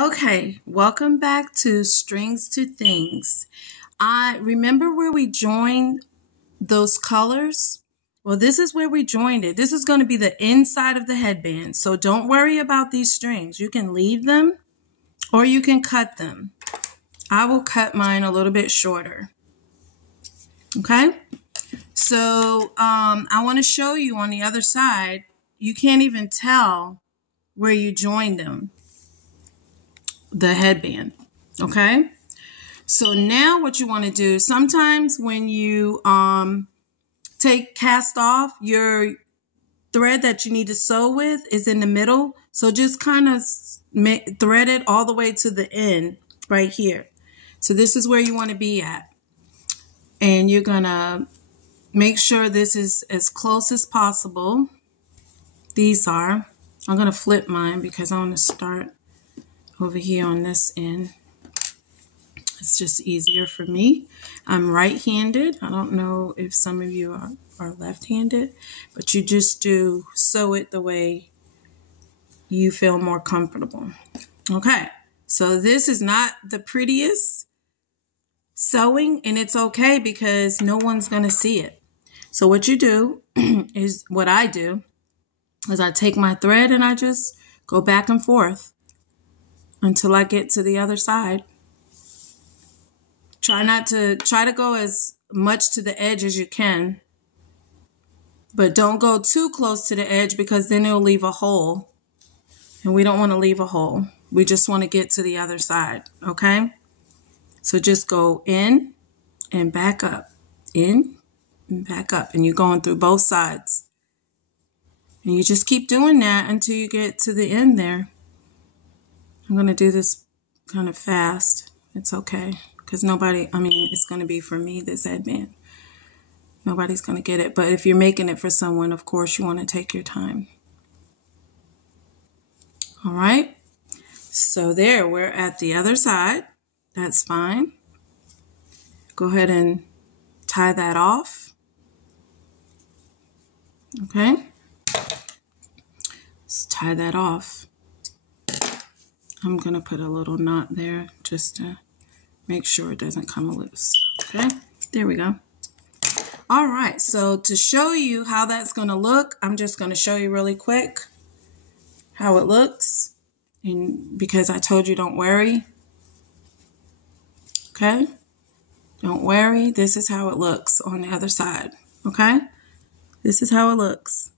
Okay, welcome back to Strings to Things. I remember where we joined those colors. Well, this is where we joined it. This is going to be the inside of the headband. So don't worry about these strings. You can leave them or you can cut them. I will cut mine a little bit shorter. Okay, so I want to show you on the other side. You can't even tell where you joined them. The headband. Okay, so now what you want to do, sometimes when you cast off, your thread that you need to sew with is in the middle, so just kind of thread it all the way to the end right here. So this is where you want to be at, and you're gonna make sure this is as close as possible. These are, I'm gonna flip mine because I want to start over here on this end. It's just easier for me. I'm right-handed. I don't know if some of you are left-handed, but you just do sew it the way you feel more comfortable. Okay, so this is not the prettiest sewing, and it's okay because no one's gonna see it. So what you do is, what I do is I take my thread and I just go back and forth until I get to the other side. Try to go as much to the edge as you can, but don't go too close to the edge because then it'll leave a hole, and we don't want to leave a hole. We just want to get to the other side. Okay, so just go in and back up, in and back up, and you're going through both sides, and you just keep doing that until you get to the end there. I'm going to do this kind of fast. It's okay. Because it's going to be for me, this headband. Nobody's going to get it. But if you're making it for someone, of course, you want to take your time. All right. So there, we're at the other side. That's fine. Go ahead and tie that off. Okay. Let's tie that off. I'm going to put a little knot there just to make sure it doesn't come loose. Okay, there we go. All right, so to show you how that's going to look, I'm just going to show you really quick how it looks. And because I told you don't worry. Okay, don't worry. This is how it looks on the other side. Okay, this is how it looks.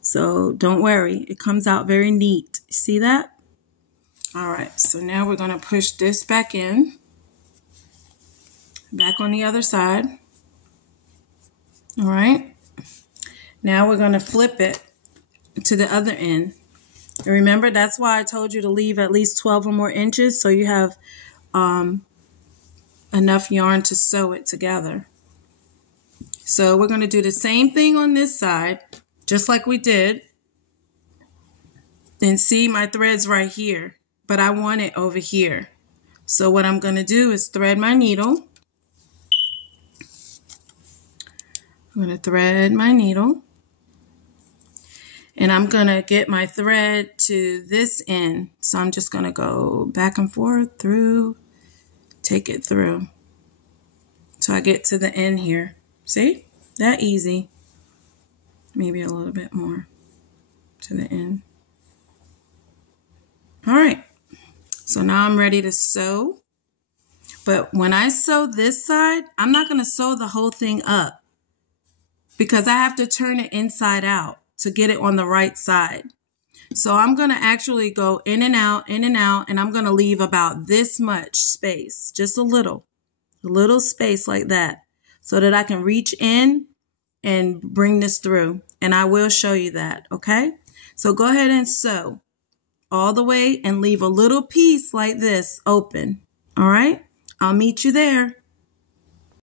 So don't worry. It comes out very neat. See that? All right, so now we're going to push this back in. Back on the other side. All right. Now we're going to flip it to the other end. And remember, that's why I told you to leave at least 12 or more inches so you have enough yarn to sew it together. So we're going to do the same thing on this side, just like we did. Then see, my thread's right here, but I want it over here. So what I'm going to do is thread my needle. I'm going to thread my needle, and I'm going to get my thread to this end. So I'm just going to go back and forth through, take it through. So I get to the end here. See? That easy. Maybe a little bit more to the end. All right. So now I'm ready to sew. But when I sew this side, I'm not going to sew the whole thing up, because I have to turn it inside out to get it on the right side. So I'm going to actually go in and out, and I'm going to leave about this much space, just a little space like that, so that I can reach in and bring this through. And I will show you that, okay? So go ahead and sew all the way and leave a little piece like this open, all right? I'll meet you there.